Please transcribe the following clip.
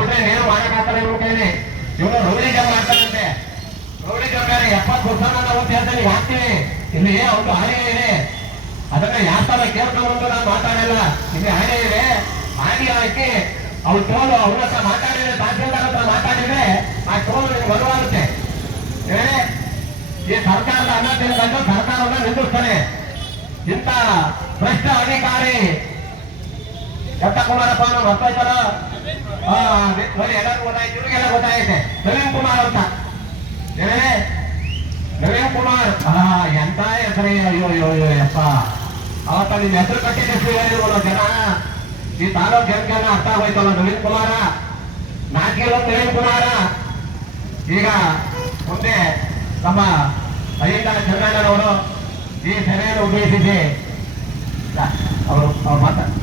ಬಿಟ್ರೆ ನೇರು ಮಾಡಕ್ಕಾಗಲ್ಲ ಇವ್ರ ಕೈಲಿ. ಇವನು ರೌಡಿಜಮ್ ಮಾಡ್ತಾನಂತೆ. ರೌಡಿಜಮ್ ಬೇರೆ 70 ವರ್ಷ ನಾವು ಹೇಳ್ತಾನೆ ಹಾಕ್ತೀವಿ. ಇಲ್ಲಿ ಒಂದು ಆಣೆ ಇದೆ, ಅದನ್ನ ಯಾವ ತರ ಕೇಳ್ಕೊಂಡು ನಾನು ಮಾತಾಡಲ್ಲ. ಇಲ್ಲಿ ಆಣೆ ಇದೆ, ಆಣೆ ಹಾಕಿ ಅವ್ರು ಟೋಲು ಅವ್ರ ಹತ್ರ ಮಾತಾಡಿದ್ರೆ, ತಹಸೀಲ್ದಾರ್ ಹತ್ರ ಮಾತಾಡಿದ್ರೆ ಆ ಟೋಲು ನಿಮ್ಗೆ ಬರುವಾಗುತ್ತೆ. ಈ ಸರ್ಕಾರದ ಅನ್ನ ತಿಳ್ಕೊಂಡು ಸರ್ಕಾರವನ್ನ ನಿಂದಿಸ್ತಾನೆ. ಇಂಥ ಭ್ರಷ್ಟ ಅಧಿಕಾರಿ ಎತ್ತ ಕುಮಾರಪ್ಪ ಅನ್ನೋ ಗೊತ್ತಾಯ್ತಲ್ಲ, ಎಲ್ಲರೂ ಗೊತ್ತಾಯ್ತು, ಇವ್ರಿಗೆಲ್ಲ ಗೊತ್ತಾಯ್ತೆ. ನವೀನ್ ಕುಮಾರ್ ಅಂತ ನವೀನ್ ಕುಮಾರ್ ಎಂತ ಹೆಸರೇ. ಅಯ್ಯೋ ಅಯ್ಯೋ ಅಯ್ಯೋ ಯಪ್ಪ, ಅವತ್ತ ನಿಮ್ ಹೆಸರು ಕಟ್ಟಿದ್ದು ಹೇಳಿರುವಲ್ಲ ಜನ, ಈ ತಾಲೂಕ್ ಜನಕ್ಕೆಲ್ಲ ಅರ್ಥ ಆಗೋಯ್ತಲ್ಲ. ನವೀನ್ ಕುಮಾರ ನಾಲ್ಕಿರೋ ನವೀನ್ ಕುಮಾರ ಈಗ ಮುಂದೆ ನಮ್ಮ ಅಹಿಂದ ಚಂದ್ರಣ್ಣನವರು ಈ ಸಭೆಯನ್ನು ಉದ್ದೇಶಿಸಿ ಅವರು ಮಾತಾಡ್ತಾರೆ.